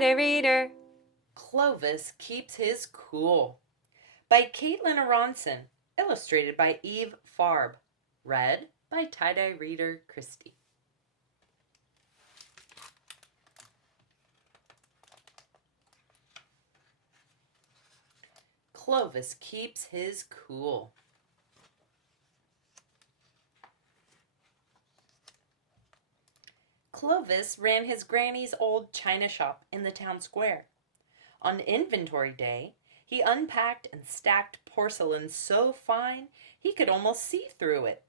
tie-dye reader. Clovis Keeps His Cool by Katelyn Aronson, illustrated by Farb, read by tie-dye reader Kristie. Clovis keeps his cool. Clovis ran his granny's old china shop in the town square. On inventory day, he unpacked and stacked porcelain so fine he could almost see through it.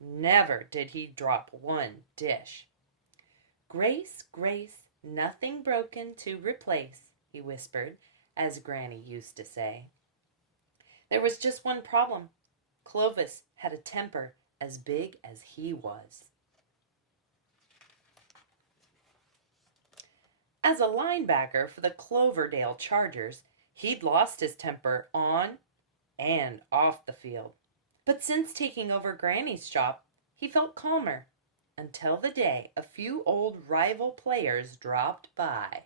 Never did he drop one dish. "Grace, Grace, nothing broken to replace," he whispered, as Granny used to say. There was just one problem. Clovis had a temper as big as he was. As a linebacker for the Cloverdale Chargers, he'd lost his temper on and off the field. But since taking over Granny's shop, he felt calmer, until the day a few old rival players dropped by.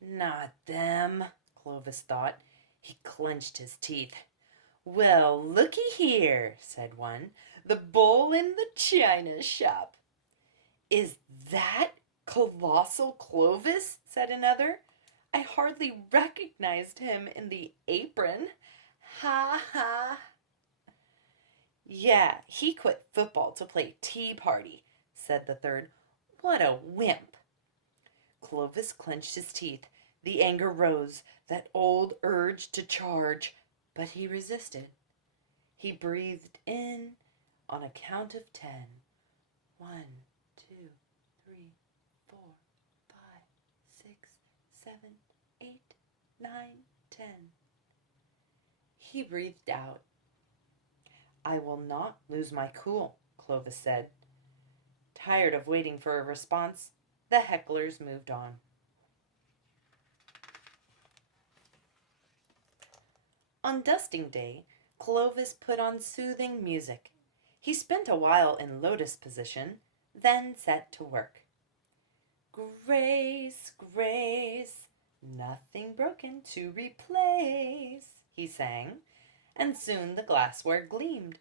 "Not them," Clovis thought. He clenched his teeth. "Well, looky here," said one, "the bull in the china shop." "Is that colossal Clovis?" said another. "I hardly recognized him in the apron. Ha ha." "Yeah, he quit football to play tea party," said the third. "What a wimp." Clovis clenched his teeth. The anger rose, that old urge to charge, but he resisted. He breathed in on a count of 10. 1, 2, 3, 4, 5, 6, 7, 8, 9, 10. He breathed out. "I will not lose my cool," Clovis said. Tired of waiting for a response, the hecklers moved on. On dusting day, Clovis put on soothing music. He spent a while in lotus position, then set to work. "Grace, Grace, nothing broken to replace," he sang, and soon the glassware gleamed,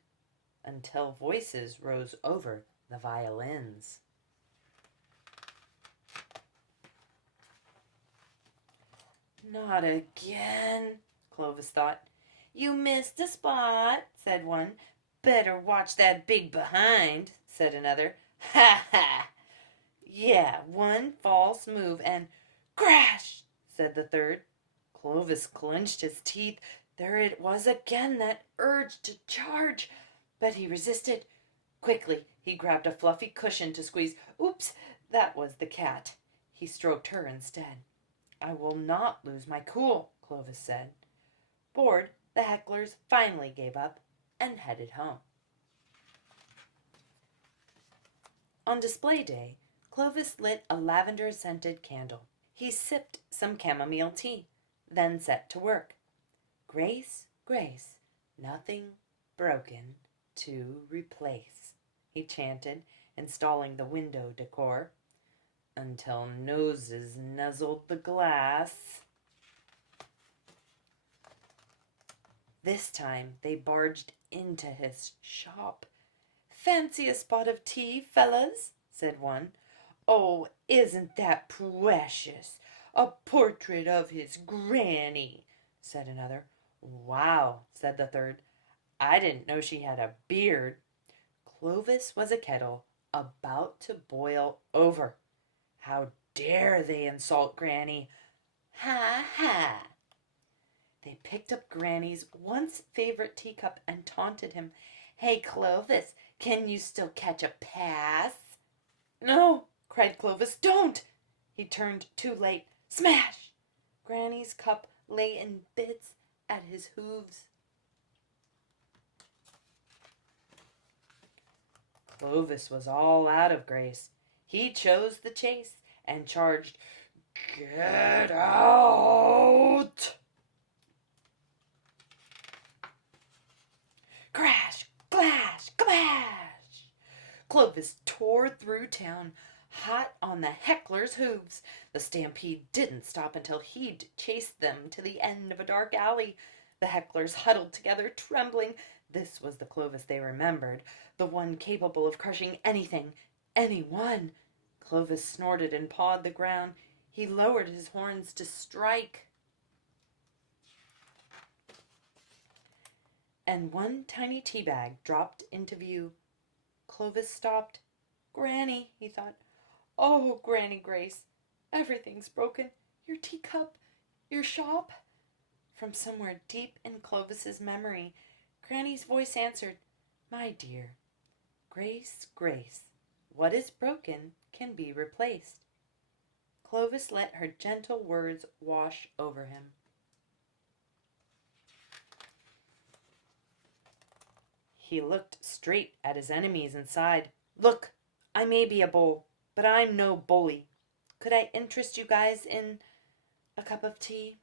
until voices rose over the violins. "Not again," Clovis thought. "You missed a spot," said one. "Better watch that big behind," said another. "Ha ha!" "Yeah, one false move and crash," said the third. Clovis clenched his teeth. There it was again, that urge to charge, but he resisted. Quickly he grabbed a fluffy cushion to squeeze. Oops, that was the cat. He stroked her instead. "I will not lose my cool," Clovis said. Bored, the hecklers finally gave up and headed home. On display day, Clovis lit a lavender-scented candle. He sipped some chamomile tea, then set to work. "Grace, Grace, nothing broken to replace," he chanted, installing the window decor, until noses nuzzled the glass. This time they barged into his shop. "Fancy a spot of tea, fellas?" said one. "Oh, isn't that precious? A portrait of his granny," said another. "Wow," said the third. "I didn't know she had a beard." Clovis was a kettle about to boil over. How dare they insult Granny? Ha ha! They picked up Granny's once favorite teacup and taunted him. "Hey, Clovis, can you still catch a pass?" "No," cried Clovis, "don't!" He turned too late. Smash! Granny's cup lay in bits at his hooves. Clovis was all out of grace. He chose the chase and charged. "Get out!" Crash, clash, clash! Clovis tore through town, hot on the heckler's hooves. The stampede didn't stop until he'd chased them to the end of a dark alley. The hecklers huddled together, trembling. This was the Clovis they remembered, the one capable of crushing anything, anyone. Clovis snorted and pawed the ground. He lowered his horns to strike. And one tiny tea bag dropped into view. Clovis stopped. Granny, he thought. Oh, Granny Grace, everything's broken. Your teacup, your shop. From somewhere deep in Clovis's memory, Granny's voice answered, My dear, Grace, Grace, what is broken can be replaced. Clovis let her gentle words wash over him. He looked straight at his enemies and sighed. Look, I may be a bull, but I'm no bully. Could I interest you guys in a cup of tea?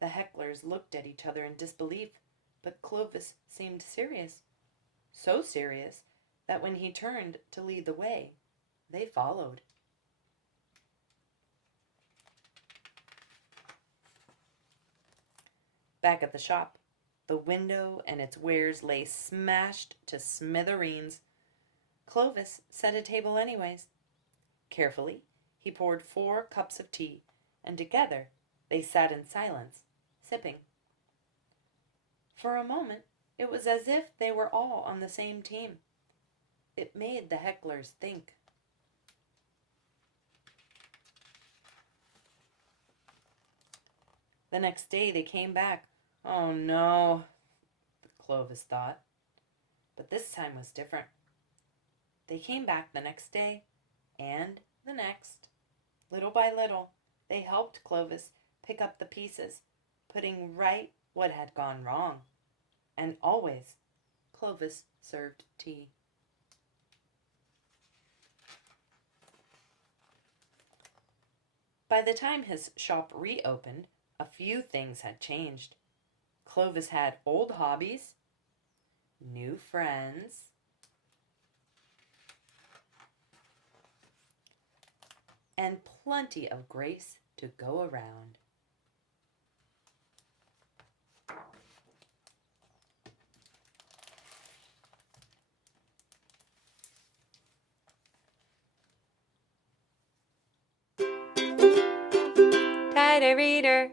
The hecklers looked at each other in disbelief, but Clovis seemed serious. So serious that when he turned to lead the way, they followed. Back at the shop, the window and its wares lay smashed to smithereens. Clovis set a table anyways. Carefully, he poured 4 cups of tea, and together they sat in silence, sipping. For a moment, it was as if they were all on the same team. It made the hecklers think. The next day they came back. Oh no, Clovis thought. But this time was different. They came back the next day, and the next. Little by little, they helped Clovis pick up the pieces, putting right what had gone wrong. And always, Clovis served tea. By the time his shop reopened, a few things had changed. Clovis had old hobbies, new friends, and plenty of grace to go around. Tighter reader.